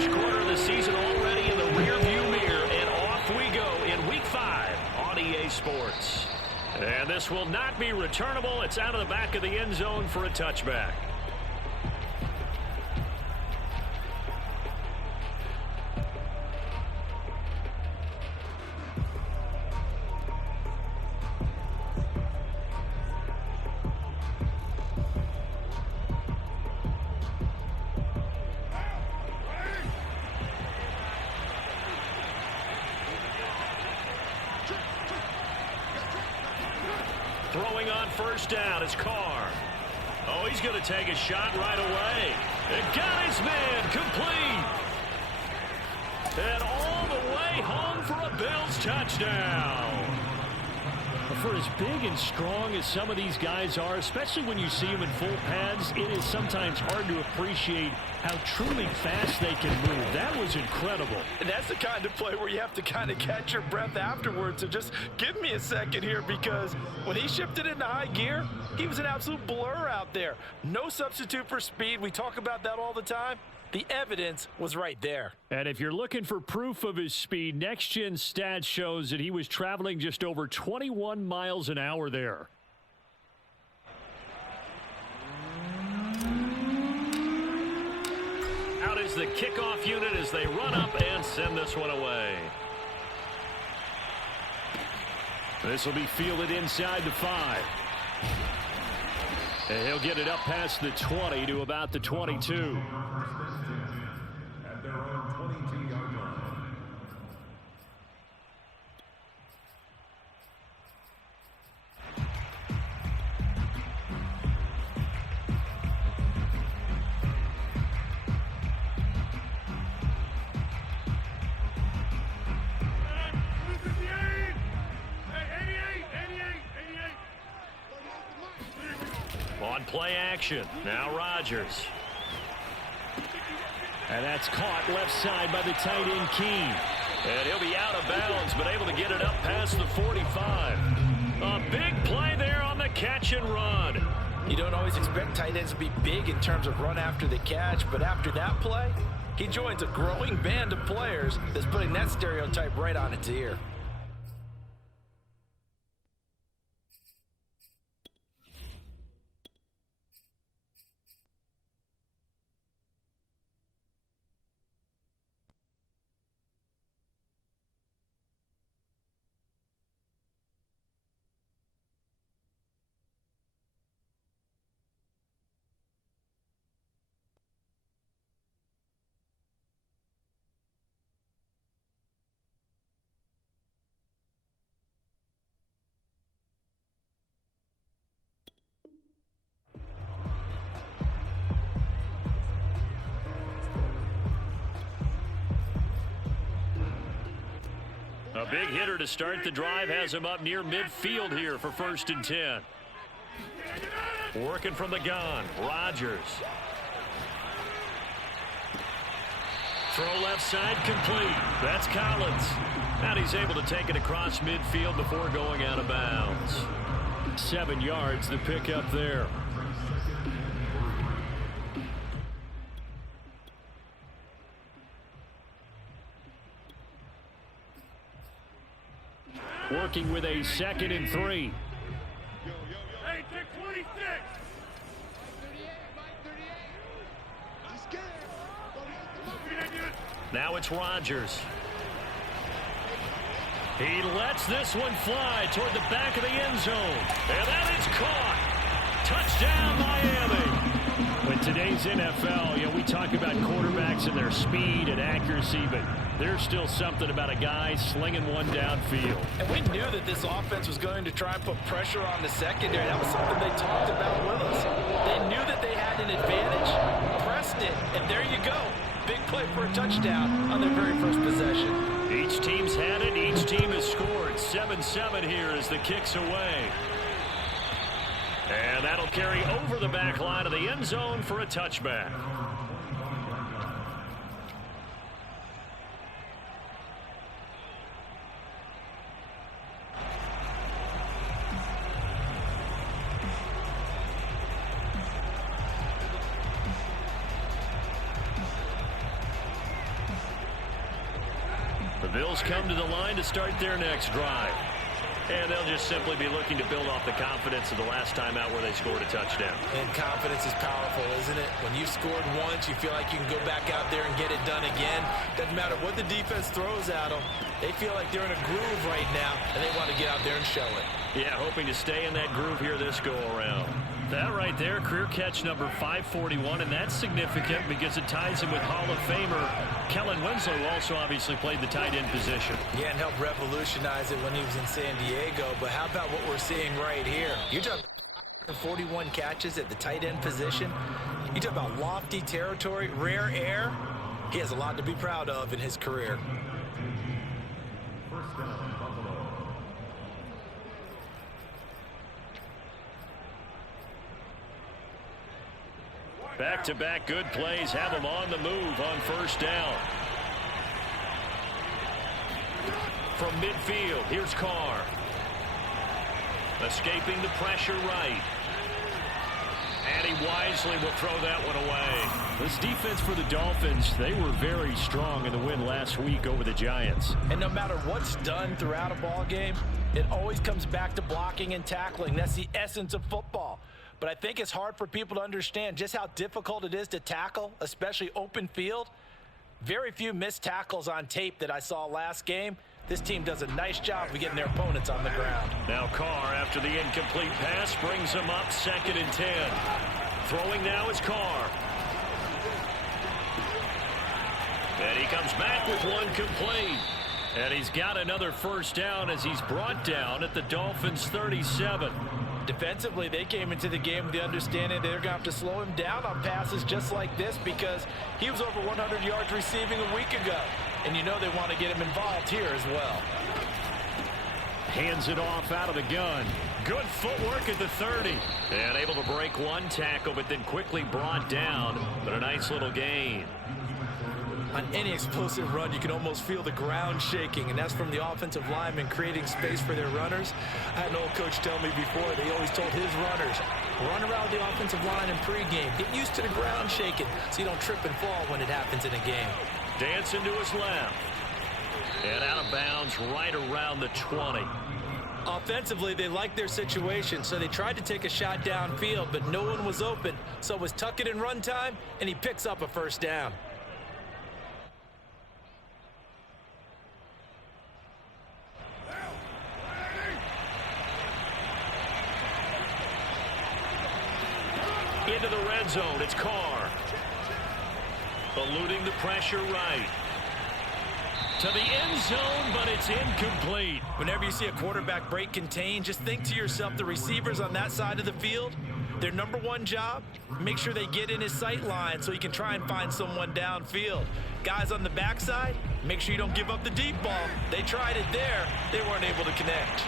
first quarter of the season already in the rearview mirror, and off we go in Week 5 on EA Sports. And this will not be returnable. It's out of the back of the end zone for a touchback. Throwing on first down is Carr. Oh, he's going to take a shot right away. And got his man complete. And all the way home for a Bills touchdown. For as big and strong as some of these guys are, especially when you see them in full pads, it is sometimes hard to appreciate how truly fast they can move. That was incredible. And that's the kind of play where you have to kind of catch your breath afterwards. So just give me a second here, because when he shifted into high gear, he was an absolute blur out there. No substitute for speed. We talk about that all the time. The evidence was right there. And if you're looking for proof of his speed, Next Gen Stats shows that he was traveling just over 21 miles an hour there. Out is the kickoff unit as they run up and send this one away. This will be fielded inside the 5. And he'll get it up past the 20 to about the 22. At their own 22-yard line. On play action, now Rodgers. And that's caught left side by the tight end Keene. And he'll be out of bounds, but able to get it up past the 45. A big play there on the catch and run. You don't always expect tight ends to be big in terms of run after the catch, but after that play, he joins a growing band of players that's putting that stereotype right on its ear. A big hitter to start the drive has him up near midfield here for 1st and 10. Working from the gun, Rodgers. Throw left side complete. That's Collins. And he's able to take it across midfield before going out of bounds. 7 yards, the pickup there. Working with a 2nd and 3. Hey, take 26. Now it's Rodgers. He lets this one fly toward the back of the end zone. And that is caught. Touchdown, Miami. With today's NFL, we talk about quarterbacks and their speed and accuracy, but there's still something about a guy slinging one downfield. And we knew that this offense was going to try and put pressure on the secondary. That was something they talked about with us. They knew that they had an advantage, pressed it, and there you go. Big play for a touchdown on their very first possession. Each team's had it. Each team has scored. 7-7 here as the kick's away. And that'll carry over the back line of the end zone for a touchback. Bills come to the line to start their next drive. And they'll just simply be looking to build off the confidence of the last time out where they scored a touchdown. And confidence is powerful, isn't it? When you've scored once, you feel like you can go back out there and get it done again. Doesn't matter what the defense throws at them. They feel like they're in a groove right now, and they want to get out there and show it. Yeah, hoping to stay in that groove here this go-around. That right there, career catch number 541, and that's significant because it ties him with Hall of Famer Kellen Winslow, who also obviously played the tight end position. Yeah, and helped revolutionize it when he was in San Diego. But how about what we're seeing right here? You're talking 41 catches at the tight end position. You talk about lofty territory, rare air. He has a lot to be proud of in his career. First down, Buffalo. Back-to-back good plays have him on the move on first down. From midfield, here's Carr. Escaping the pressure right. And he wisely will throw that one away. This defense for the Dolphins, they were very strong in the win last week over the Giants. And no matter what's done throughout a ball game, it always comes back to blocking and tackling. That's the essence of football. But I think it's hard for people to understand just how difficult it is to tackle, especially open field. Very few missed tackles on tape that I saw last game. This team does a nice job of getting their opponents on the ground. Now Carr, after the incomplete pass, brings him up 2nd and 10. Throwing now is Carr. And he comes back with one complete. And he's got another first down as he's brought down at the Dolphins' 37. Defensively, they came into the game with the understanding they're going to have to slow him down on passes just like this because he was over 100 yards receiving a week ago. And you know they want to get him involved here as well. Hands it off out of the gun. Good footwork at the 30. And able to break one tackle, but then quickly brought down. But a nice little gain. On any explosive run, you can almost feel the ground shaking, and that's from the offensive linemen creating space for their runners. I had an old coach tell me before, that he always told his runners, run around the offensive line in pregame. Get used to the ground shaking so you don't trip and fall when it happens in a game. Dancing to his left. And out of bounds right around the 20. Offensively, they liked their situation, so they tried to take a shot downfield, but no one was open. So it was tuck it in run time, and he picks up a first down. Into the red zone, it's Carr. Eluding the pressure right. To the end zone, but it's incomplete. Whenever you see a quarterback break contain, just think to yourself, the receivers on that side of the field, their number one job, make sure they get in his sight line so he can try and find someone downfield. Guys on the backside, make sure you don't give up the deep ball. They tried it there. They weren't able to connect.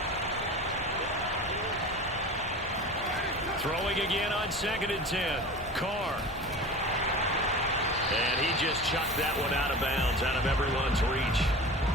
Throwing again on 2nd and 10. Carr. And he just chucked that one out of bounds, out of everyone's reach.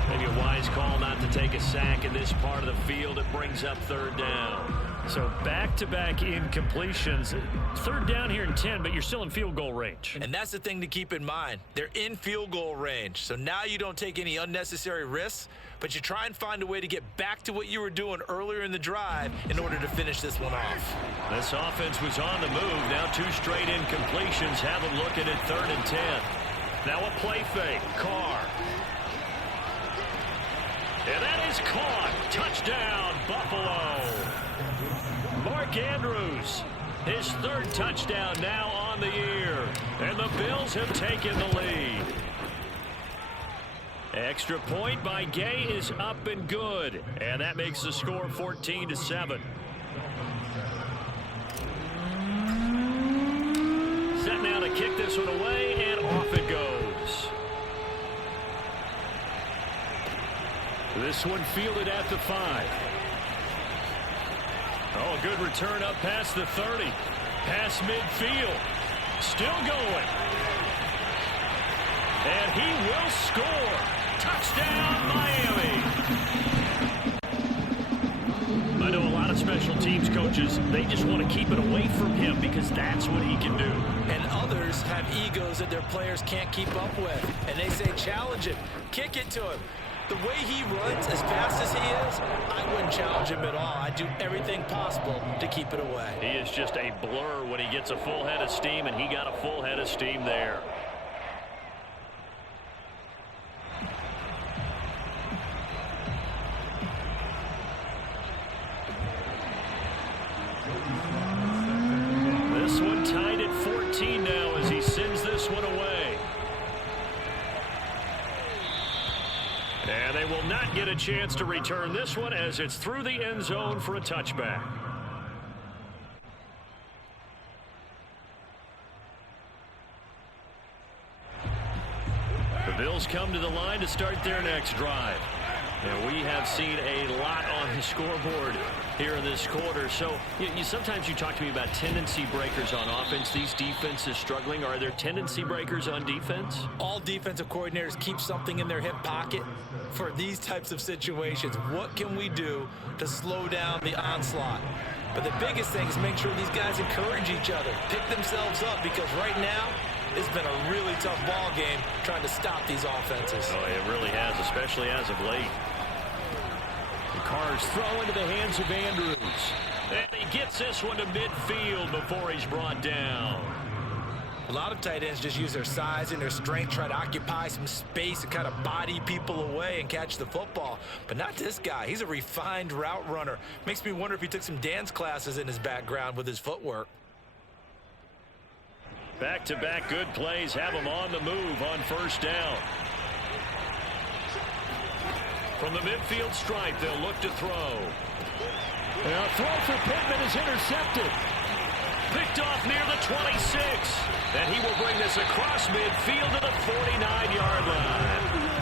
Maybe a wise call not to take a sack in this part of the field. It brings up 3rd down. So back-to-back incompletions. 3rd down here in 10, but you're still in field goal range. And that's the thing to keep in mind. They're in field goal range. So now you don't take any unnecessary risks, but you try and find a way to get back to what you were doing earlier in the drive in order to finish this one off. This offense was on the move. Now 2 straight incompletions have them looking at 3rd and 10. Now a play fake. Carr. And that is caught. Touchdown, Buffalo. Mark Andrews, his 3rd touchdown now on the year. And the Bills have taken the lead. Extra point by Gay is up and good. And that makes the score 14-7. Set now to kick this one away, and off it goes. This one fielded at the 5. Oh, good return up past the 30. Past midfield. Still going. And he will score. Touchdown, Miami. I know a lot of special teams coaches, they just want to keep it away from him because that's what he can do. And others have egos that their players can't keep up with. And they say, challenge him. Kick it to him. The way he runs, as fast as he is, I wouldn't challenge him at all. I'd do everything possible to keep it away. He is just a blur when he gets a full head of steam, and he got a full head of steam there. This one tied at 14 now as he sends this one away. And they will not get a chance to return this one as it's through the end zone for a touchback. The Bills come to the line to start their next drive. And we have seen a lot on the scoreboard here in this quarter. So sometimes you talk to me about tendency breakers on offense. These defenses struggling. Are there tendency breakers on defense? All defensive coordinators keep something in their hip pocket for these types of situations. What can we do to slow down the onslaught? But the biggest thing is make sure these guys encourage each other, pick themselves up, because right now it's been a really tough ball game trying to stop these offenses. Oh, it really has, especially as of late. The Carrs throw into the hands of Andrews. And he gets this one to midfield before he's brought down. A lot of tight ends just use their size and their strength, try to occupy some space and kind of body people away and catch the football. But not this guy. He's a refined route runner. Makes me wonder if he took some dance classes in his background with his footwork. Back-to-back good plays have him on the move on first down. From the midfield stripe, they'll look to throw. And a throw for Pittman is intercepted. Picked off near the 26. And he will bring this across midfield to the 49-yard line.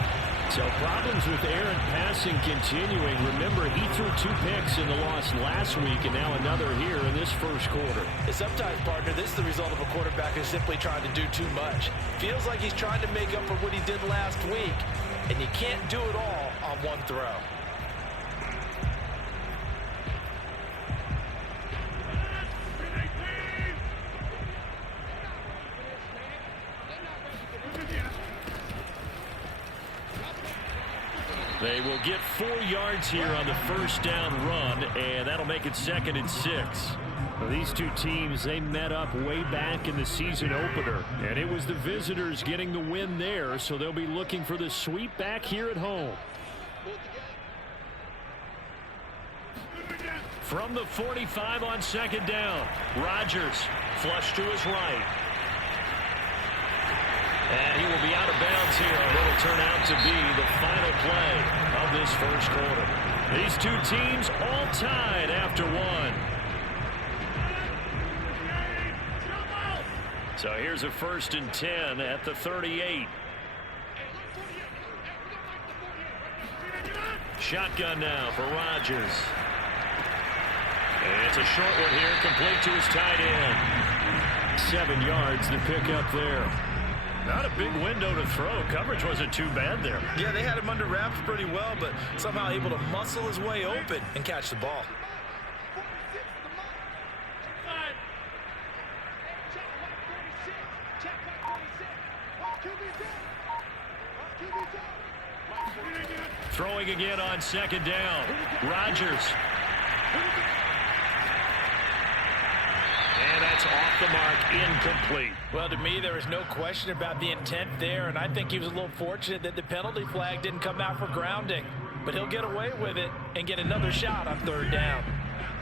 So problems with errant passing continuing. Remember, he threw 2 picks in the loss last week, and now another here in this first quarter. Sometimes, partner, this is the result of a quarterback who's simply trying to do too much. Feels like he's trying to make up for what he did last week, and you can't do it all on one throw. They will get 4 yards here on the first down run, and that'll make it 2nd and 6. Well, these two teams, they met up way back in the season opener, and it was the visitors getting the win there, so they'll be looking for the sweep back here at home. From the 45 on 2nd down, Rodgers flush to his right. And he will be out of bounds here. It'll turn out to be the final play of this first quarter. These two teams all tied after 1. So here's a 1st and 10 at the 38. Shotgun now for Rodgers. And it's a short one here, complete to his tight end. 7 yards to pick up there. Not a big window to throw. Coverage wasn't too bad there. Yeah, they had him under wraps pretty well, but somehow able to muscle his way open and catch the ball. Throwing again on 2nd down. Rodgers. And that's off the mark, incomplete. Well, to me, there is no question about the intent there, and I think he was a little fortunate that the penalty flag didn't come out for grounding. But he'll get away with it and get another shot on 3rd down.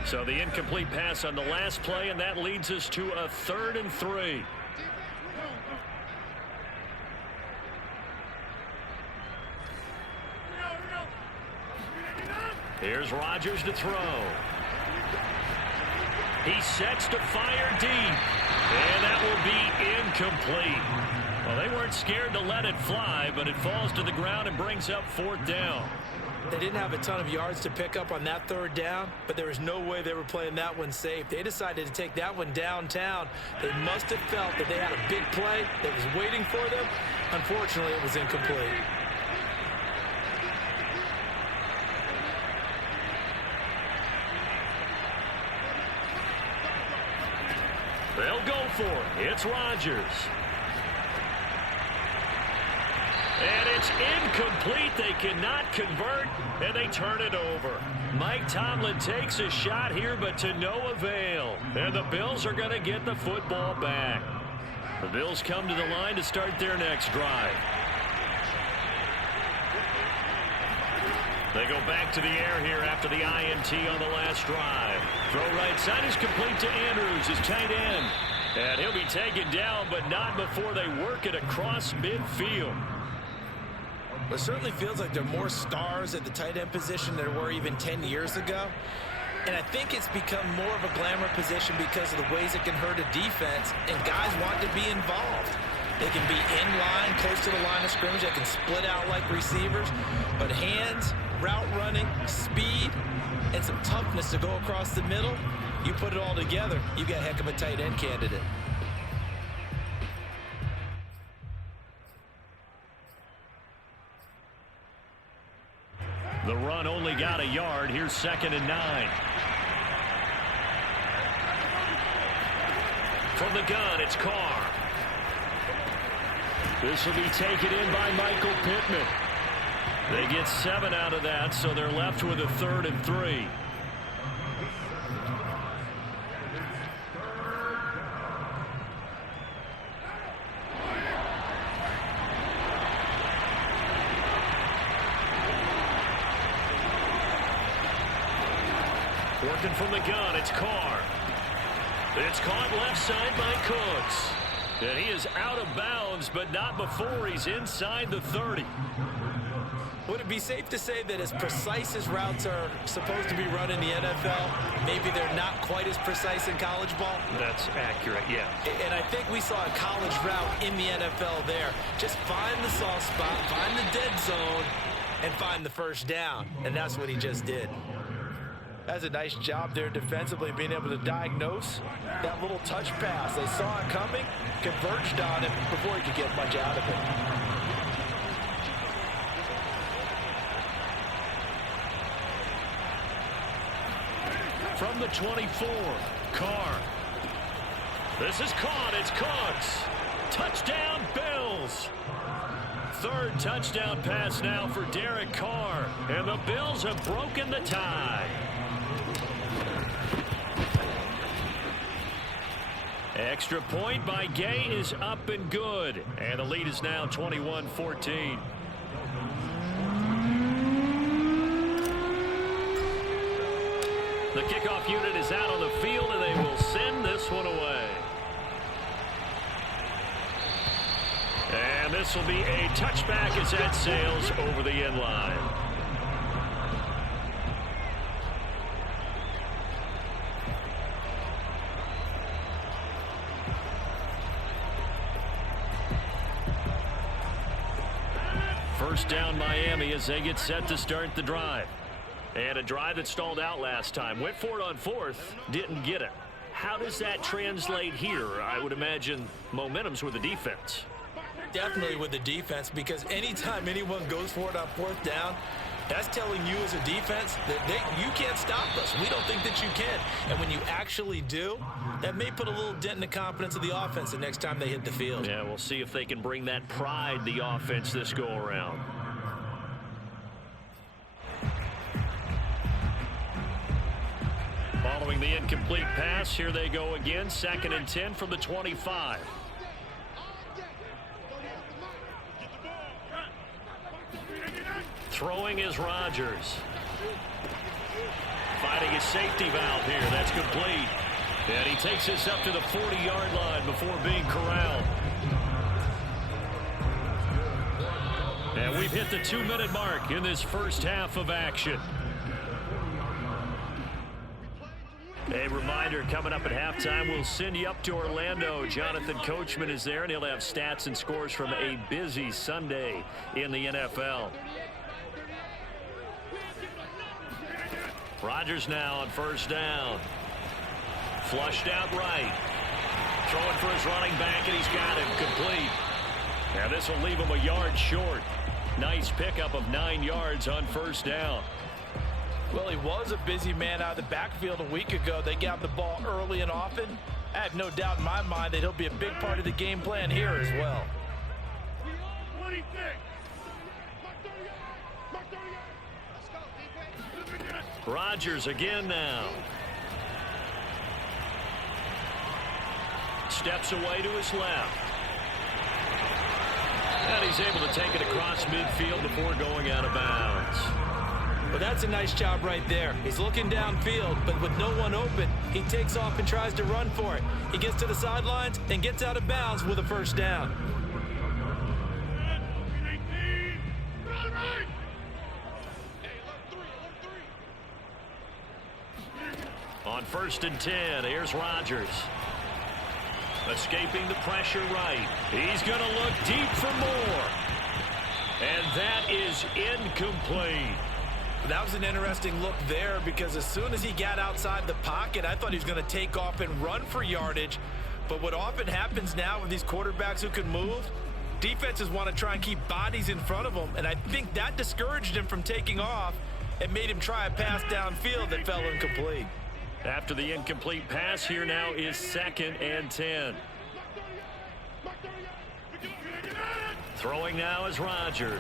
So the incomplete pass on the last play, and that leads us to a 3rd and 3. Here's Rodgers to throw. He sets to fire deep. And that will be incomplete. Well, they weren't scared to let it fly, but it falls to the ground and brings up 4th down. They didn't have a ton of yards to pick up on that 3rd down, but there was no way they were playing that one safe. They decided to take that one downtown. They must have felt that they had a big play that was waiting for them. Unfortunately, it was incomplete. They'll go for it. It's Rodgers. And it's It's incomplete. They cannot convert, and they turn it over. Mike Tomlin takes a shot here, but to no avail. And the Bills are going to get the football back. The Bills come to the line to start their next drive. They go back to the air here after the INT on the last drive. Throw right side is complete to Andrews, his tight end. And he'll be taken down, but not before they work it across midfield. It certainly feels like there are more stars at the tight end position than there were even 10 years ago. And I think it's become more of a glamour position because of the ways it can hurt a defense, and guys want to be involved. They can be in line, close to the line of scrimmage. They can split out like receivers. But hands, route running, speed, and some toughness to go across the middle, you put it all together, you got a heck of a tight end candidate. The run only got a yard. Here's 2nd and 9. From the gun, it's Carr. This will be taken in by Michael Pittman. They get 7 out of that, so they're left with a 3rd and 3. Working from the gun, it's Carr. It's caught left side by Cooks. And he is out of bounds, but not before he's inside the 30. Would it be safe to say that as precise as routes are supposed to be run in the NFL, maybe they're not quite as precise in college ball? That's accurate, yeah. And I think we saw a college route in the NFL there. Just find the soft spot, find the dead zone, and find the first down. And that's what he just did. That's a nice job there defensively, being able to diagnose that little touch pass. They saw it coming, converged on it before he could get much out of it. From the 24, Carr. This is caught. It's Cooks. Touchdown, Bills. 3rd touchdown pass now for Derek Carr. And the Bills have broken the tie. Extra point by Gay is up and good. And the lead is now 21-14. The kickoff unit is out on the field, and they will send this one away. And this will be a touchback as that sails over the end line. First down Miami as they get set to start the drive. And a drive that stalled out last time. Went for it on 4th, didn't get it. How does that translate here? I would imagine momentum's with the defense. Definitely with the defense, because anytime anyone goes for it on 4th down, that's telling you as a defense that you can't stop us. We don't think that you can. And when you actually do, that may put a little dent in the confidence of the offense the next time they hit the field. Yeah, we'll see if they can bring that pride the offense this go around. Following the incomplete pass, here they go again. 2nd and 10 from the 25. Throwing is Rodgers. Fighting his safety valve here. That's complete. And he takes this up to the 40-yard line before being corralled. And we've hit the 2-minute mark in this first half of action. A reminder, coming up at halftime, we'll send you up to Orlando. Jonathan Coachman is there, and he'll have stats and scores from a busy Sunday in the NFL. Rodgers now on 1st down. Flushed out right. Throwing for his running back, and he's got him complete. Now this will leave him a yard short. Nice pickup of 9 yards on 1st down. Well, he was a busy man out of the backfield a week ago. They got the ball early and often. I have no doubt in my mind that he'll be a big part of the game plan here as well. Rodgers again now. Steps away to his left. And he's able to take it across midfield before going out of bounds. Well, that's a nice job right there. He's looking downfield, but with no one open, he takes off and tries to run for it. He gets to the sidelines and gets out of bounds with a first down. On 1st and 10, here's Rodgers. Escaping the pressure right. He's going to look deep for more. And that is incomplete. That was an interesting look there because as soon as he got outside the pocket, I thought he was going to take off and run for yardage. But what often happens now with these quarterbacks who can move, defenses want to try and keep bodies in front of them. And I think that discouraged him from taking off and made him try a pass downfield that fell incomplete. After the incomplete pass, here now is 2nd and 10. Throwing now is Rodgers.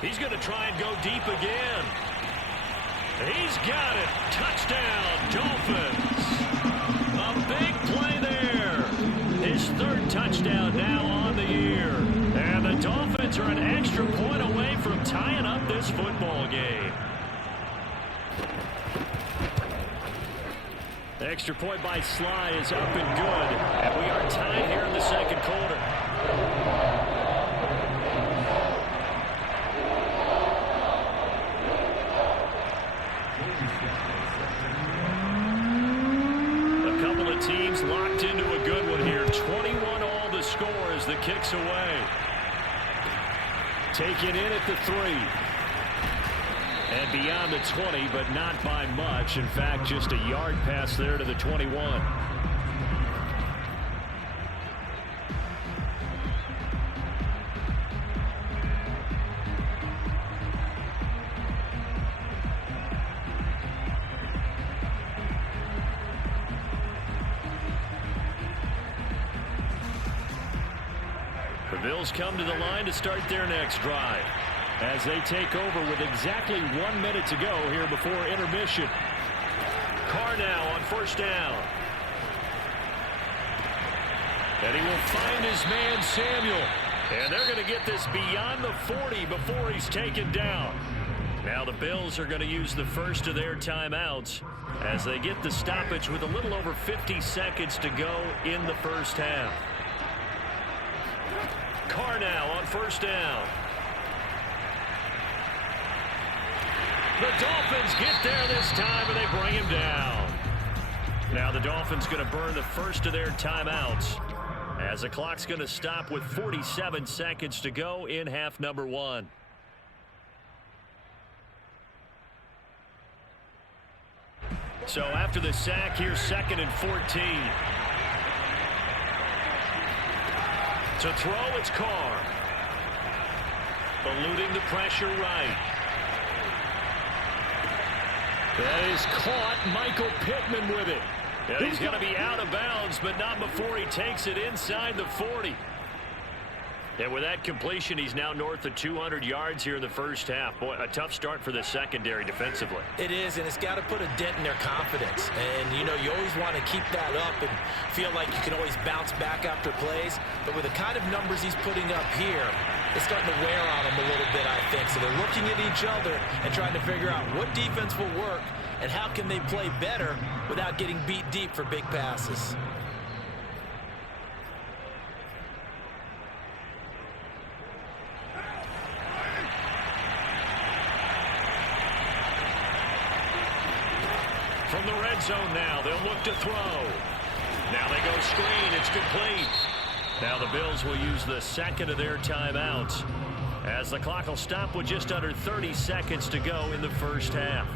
He's going to try and go deep again. He's got it. Touchdown, Dolphins. A big play there. His 3rd touchdown now on the year. And the Dolphins are an extra point away from tying up this football game. The extra point by Sly is up and good. And we are tied here in the 2nd quarter. A couple of teams locked into a good one here. 21 all the score as the kick's away. Taken in at the 3. And beyond the 20, but not by much. In fact, just a yard pass there to the 21. The Bills come to the line to start their next drive, as they take over with exactly 1 minute to go here before intermission. Carr now on 1st down. And he will find his man Samuel. And they're going to get this beyond the 40 before he's taken down. Now the Bills are going to use the first of their timeouts as they get the stoppage with a little over 50 seconds to go in the first half. Carr now on 1st down. The Dolphins get there this time, and they bring him down. Now the Dolphins going to burn the first of their timeouts as the clock's going to stop with 47 seconds to go in half number 1. So after the sack, here's 2nd and 14. To throw, it's Carr. Eluding the pressure right. That is caught. Michael Pittman with it. And he's going to be out of bounds, but not before he takes it inside the 40. And with that completion, he's now north of 200 yards here in the first half. Boy, a tough start for the secondary defensively. It is, and it's got to put a dent in their confidence. And, you know, you always want to keep that up and feel like you can always bounce back after plays. But with the kind of numbers he's putting up here, it's starting to wear on them a little bit, I think. So they're looking at each other and trying to figure out what defense will work and how can they play better without getting beat deep for big passes. From the red zone now, they'll look to throw. Now they go screen. It's complete. Now the Bills will use the second of their timeouts as the clock will stop with just under 30 seconds to go in the first half.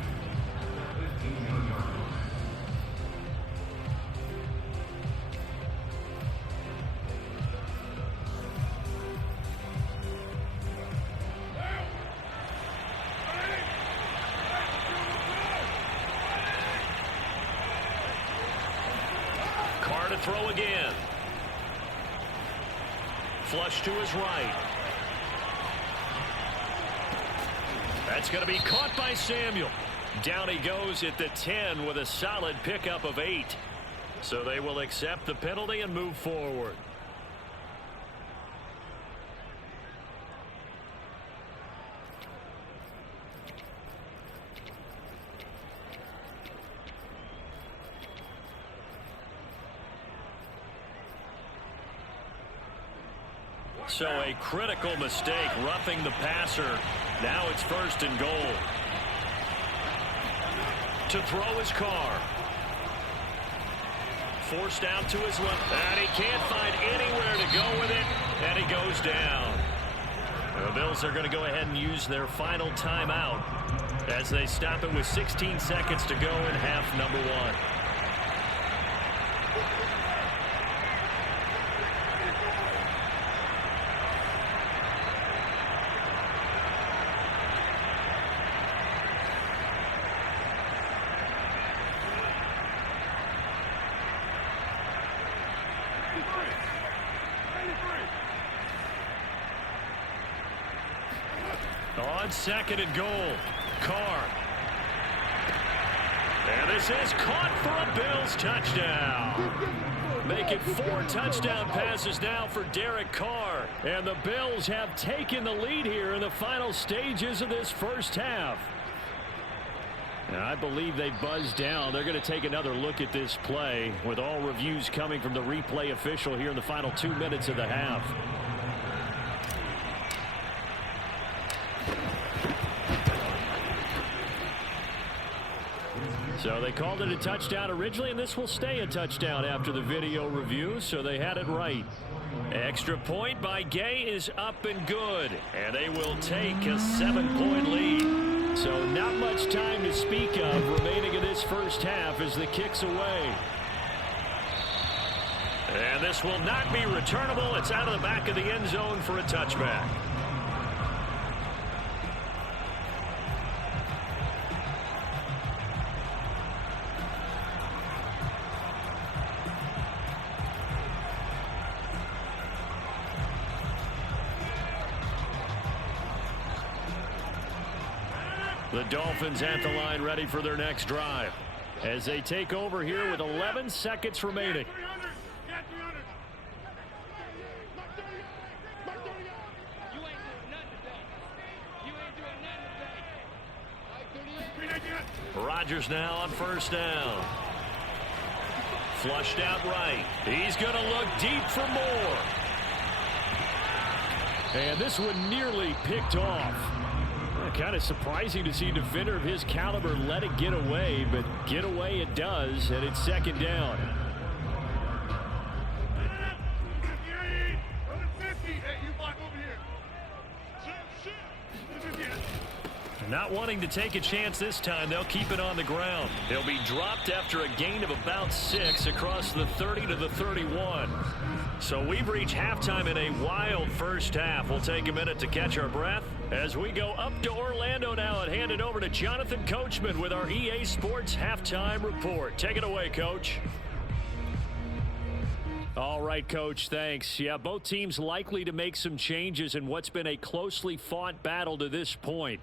Carr to throw again. Flush to his right. That's going to be caught by Samuel. Down he goes at the 10 with a solid pickup of 8. So they will accept the penalty and move forward. So a critical mistake, roughing the passer. Now it's 1st and goal. To throw his Carr. Forced out to his left, and he can't find anywhere to go with it, and he goes down. The Bills are going to go ahead and use their final timeout as they stop it with 16 seconds to go in half number 1. On 2nd and goal, Carr. And this is caught for a Bills touchdown. Make it 4 touchdown passes now for Derek Carr. And the Bills have taken the lead here in the final stages of this first half. And I believe they buzzed down. They're going to take another look at this play with all reviews coming from the replay official here in the final 2 minutes of the half. So they called it a touchdown originally, and this will stay a touchdown after the video review, so they had it right. Extra point by Gay is up and good, and they will take a 7-point lead. So not much time to speak of remaining in this first half as the kick's away. And this will not be returnable. It's out of the back of the end zone for a touchback. The Dolphins at the line ready for their next drive as they take over here with 11 seconds remaining. Rodgers now on 1st down. Flushed out right. He's going to look deep for more. And this one nearly picked off. Kind of surprising to see a defender of his caliber let it get away, but get away it does, and it's 2nd down. Not wanting to take a chance this time, they'll keep it on the ground. He'll be dropped after a gain of about 6 across the 30 to the 31. So we've reached halftime in a wild first half. We'll take a minute to catch our breath as we go up to Orlando now and hand it over to Jonathan Coachman with our EA Sports Halftime Report. Take it away, Coach. All right, Coach, thanks. Yeah, both teams likely to make some changes in what's been a closely fought battle to this point.